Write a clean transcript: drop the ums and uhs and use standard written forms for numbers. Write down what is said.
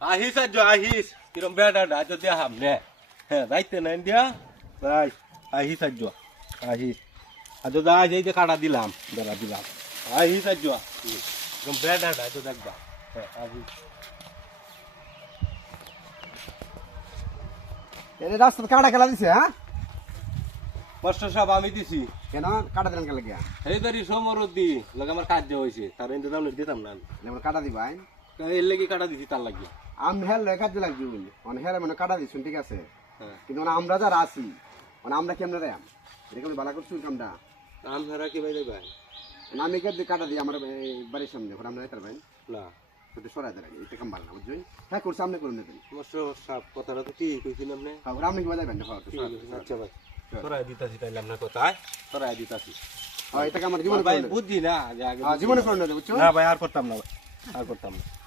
আহিস আজ আহিস কিরম বেড়া আজ দেখাম নে হ্যাঁ যাইতে নাই দিয়া যাই আহিস আজ আহিস আজ যা এই যে কাটা দিলাম বেড়া দিলাম আহিস আজ কিরম বেড়া আজ দেখবা হ্যাঁ আহিস এরে রাস্তা কাটা খেলা দিছে হ্যাঁ মাস্টার সাহেব আমি দিছি কেন কাটা দিলেন কেন লাগিয়া এই দাঁড়ি সমরুদ্দি লাগে আমার কাজ হয়েছে তার ইন্তজাম দিতাম না যেমন কাটা দিবা এর লেগে কাটা দিছি তার লাগিয়ে আমি হেল কাজে লাগছি বলি মানে হেলে মানে কাটা দিচ্ছুন ঠিক আছে হ্যাঁ কিন্তু মানে আমরা যারা আছি মানে আমরা কেমনে রে এরকম ভালো করছুন কামটা আমরা কি ভাই ভাই আমি কে কাটা দিই আমার বাড়ির সামনে ঘর আমরা যাইতে পারবেন না তো সরাই দেয় এটা কাম ভালো না বুঝছেন হ্যাঁ করছি আপনি করে নেবেন মাস্টার সাহেব কথাটা তো ঠিক কইছিলাম না হ্যাঁ আপনি কি বাজাবেন হ্যাঁ আচ্ছা ভাই তোরাই দিতাছি তাইলে আপনার কথায় তোরাই দিতাছি হ্যাঁ এটা আমার জীবনে ভাই বুঝছি না আগে জীবনে করে নেবে বুঝছো না ভাই আর করতাম না আর করতাম না